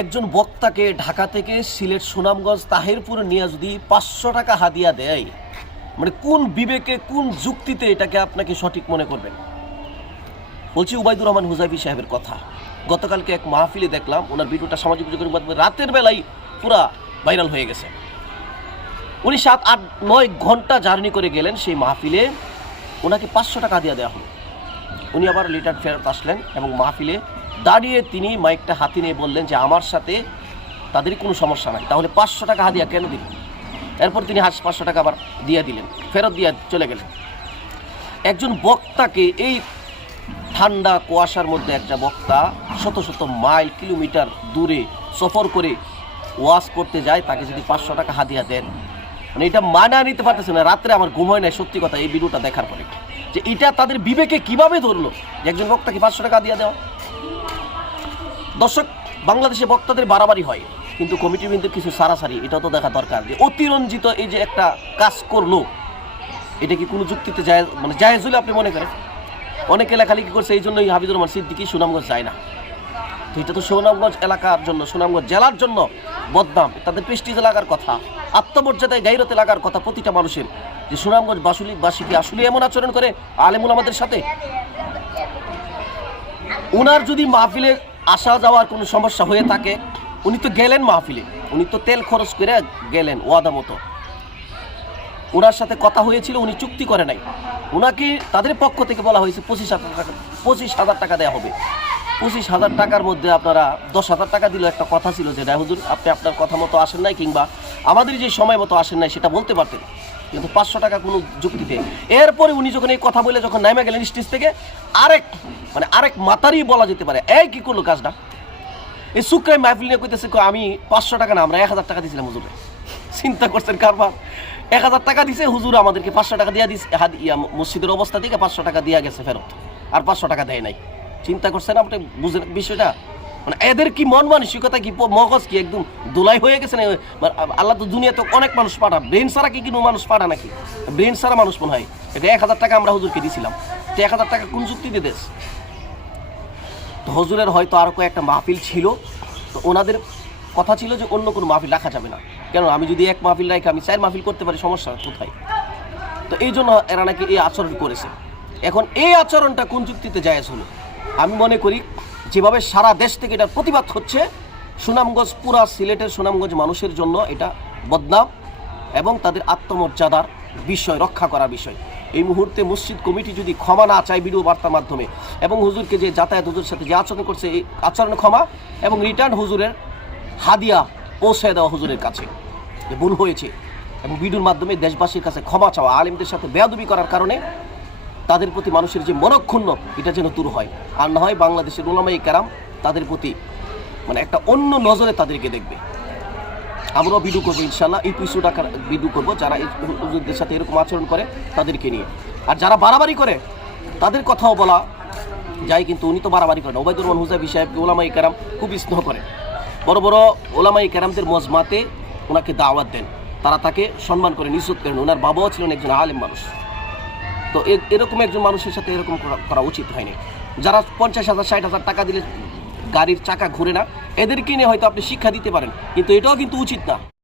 একজন বক্তাকে ঢাকা থেকে সিলেট সুনামগঞ্জ তাহিরপুর নিয়ে যদি পাঁচশো টাকা হাদিয়া দেয় মানে কোন বিবেকে, কোন যুক্তিতে এটাকে আপনাকে সঠিক মনে করবেন? বলছি উবাইদুর রহমান হুজাইফি সাহেবের কথা। গতকালকে এক মাহফিলে দেখলাম, ওনার ভিডিওটা সামাজিক যোগাযোগ মাধ্যমে রাতের বেলায় পুরা ভাইরাল হয়ে গেছে। উনি সাত, আট, নয় ঘণ্টা জার্নি করে গেলেন সেই মাহফিলে। ওনাকে পাঁচশো টাকা দিয়ে দেওয়া হলো। উনি আবার লিটার ফেরত আসলেন এবং মাহফিলে দাঁড়িয়ে তিনি মাইকটা হাতে নিয়ে বললেন যে, আমার সাথে তাদের কোনো সমস্যা নাই। তাহলে পাঁচশো টাকা হাদিয়া কেন দিলেন? এরপর তিনি হাস পাঁচশো টাকা আবার দিয়ে দিলেন, ফেরত দিয়ে চলে গেলেন। একজন বক্তাকে এই ঠান্ডা কুয়াশার মধ্যে একটা বক্তা শত শত মাইল, কিলোমিটার দূরে সফর করে ওয়াশ করতে যায়, তাকে যদি পাঁচশো টাকা হাদিয়া দেন। মানে এটা মানা নিতে পারতেছে না, রাত্রে আমার ঘুম হয় না সত্যি কথা এই ভিডিওটা দেখার পরে। যে এটা তাদের বিবেকে কীভাবে ধরলো? একজন বক্তাকে পাঁচশো টাকা দিয়ে দেওয়া। দর্শক, বাংলাদেশে বক্তাদের বাড়াবাড়ি হয়, কিন্তু কমিটি কিন্তু কিছু সারাসারি, এটাও তো দেখা দরকার যে অতিরঞ্জিত এই যে একটা কাজ করল, এটা কি কোনো যুক্তিতে যায় মানে জায়েজ হলে আপনি মনে করেন? অনেকে লেখালেখি করছে, এই জন্যই হাবিজুর রহমান সিদ্দিকি সুনামগঞ্জ যায় না। তো এটা তো সুনামগঞ্জ এলাকার জন্য, সুনামগঞ্জ জেলার জন্য বদনাম। তাদের প্রেস্টিজ এলাকার কথা, আত্মমর্যাদায় গাইরত এলাকার কথা প্রতিটা মানুষের। যে সুনামগঞ্জ বাসুলি বাসী কি আসলে এমন আচরণ করে, আলেমুল আমাদের সাথে? ওনার যদি মাহফিলে আসা যাওয়ার কোনো সমস্যা হয়ে থাকে, উনি তো গেলেন মাহফিলে। উনি তো তেল খরচ করে গেলেন ওয়াদা মতো। ওনার সাথে কথা হয়েছিল, উনি চুক্তি করে নাই। ওনাকে তাদের পক্ষ থেকে বলা হয়েছে, পঁচিশ হাজার টাকা, পঁচিশ হাজার টাকা দেওয়া হবে। পঁচিশ হাজার টাকার মধ্যে আপনারা দশ হাজার টাকা দিলেও একটা কথা ছিল যে হুজুর, আপনি আপনার কথা মতো আসেন নাই কিংবা আমাদের যে সময় মতো আসেন নাই সেটা বলতে পারতেন। কিন্তু পাঁচশো টাকা কোনো যুক্তিতে। এরপরে উনি যখন এই কথা বলে যখন নেমে গেলেন স্টেজ থেকে, আরেক মানে আরেক মাতারই বলা যেতে পারে। এই কি করল কাজটা? এই শুক্রাই মাহফিল নিয়ে কইতেছে আমি পাঁচশো টাকা না, আমরা এক হাজার টাকা দিয়েছিলাম হুজুরে। চিন্তা করছেন কারবার এক হাজার টাকা দিছে, হুজুর আমাদেরকে পাঁচশো টাকা দিয়ে দিছে। মসজিদের অবস্থা থেকে পাঁচশো টাকা দিয়ে গেছে ফেরত। আর পাঁচশো টাকা দেয় নাই। চিন্তা করছেন আপনি বুঝেন বিষয়টা। মানে এদের কি মন মানসিকতা কি মগজ কি, একদম দোলাই হয়ে গেছে না? মানে আল্লাহ তো দুনিয়াতে অনেক মানুষ পাঠা ব্রেন ছাড়া কি কোনো মানুষ পাঠা নাকি? ব্রেন ছাড়া মানুষ মনে হয়। এটা এক হাজার টাকা আমরা হুজুরকে দিয়েছিলাম তো এক হাজার টাকা কোন যুক্তিতে দেশ তো হজুরের হয়তো আরও কয়েকটা মাহফিল ছিল। তো ওনাদের কথা ছিল যে অন্য কোনো মাহফিল রাখা যাবে না। কেন আমি যদি এক মাহফিল রাখি, আমি চার মাহফিল করতে পারি, সমস্যা কোথায়? তো এই জন্য এরা নাকি এই আচরণ করেছে। এখন এই আচরণটা কোন যুক্তিতে জায়েজ হলো? আমি মনে করি যেভাবে সারা দেশ থেকে এটার প্রতিবাদ হচ্ছে, সুনামগঞ্জ, পুরা সিলেটের সুনামগঞ্জ মানুষের জন্য এটা বদনাম এবং তাদের আত্মমর্যাদার বিষয়, রক্ষা করা বিষয়। এই মুহূর্তে মসজিদ কমিটি যদি ক্ষমা না চায় ভিডিও বার্তার মাধ্যমে এবং হুজুরকে যে যাতায়াত হুজুরের সাথে যে আচরণ করছে, এই আচরণ ক্ষমা এবং রিটার্ন হুজুরের হাদিয়া পৌঁছায় দেওয়া হুজুরের কাছে। ভুল হয়েছে এবং ভিডিওর মাধ্যমে দেশবাসীর কাছে ক্ষমা চাওয়া, আলিমদের সাথে বেয়াদবি করার কারণে তাদের প্রতি মানুষের যে মনক্ষুণ্ণ, এটা যেন দূর হয়। আর না হয় বাংলাদেশের ওলামাই কেরাম তাদের প্রতি মানে একটা অন্য নজরে তাদেরকে দেখবে। আমরাও ভিডিও করব ইনশাল্লাহ এই দুইশো টাকার করব, যারা হুজুরদের সাথে এরকম আচরণ করে তাদেরকে নিয়ে। আর যারা বাড়াবাড়ি করে, তাদের কথাও বলা যায়, কিন্তু উনি তো বাড়াবাড়ি করেন ওবায়দুর রহমান হুজাবি সাহেব ওলামাই কেরাম খুব স্নেহ করে। বড় বড় ওলামাই কেরামদের মজমাতে ওনাকে দাওয়াত দেন। তারা তাকে সম্মান করে নিশ্চিত করেন। ওনার বাবাও ছিলেন একজন আলেম মানুষ। তো এরকম একজন মানুষের সাথে এরকম করা উচিত হয়নি। যারা পঞ্চাশ হাজার, ষাট হাজার টাকা দিলে গাড়ির চাকা ঘুরে না, এদেরকে নিয়ে হয়তো আপনি শিক্ষা দিতে পারেন, কিন্তু এটাও কিন্তু উচিত না।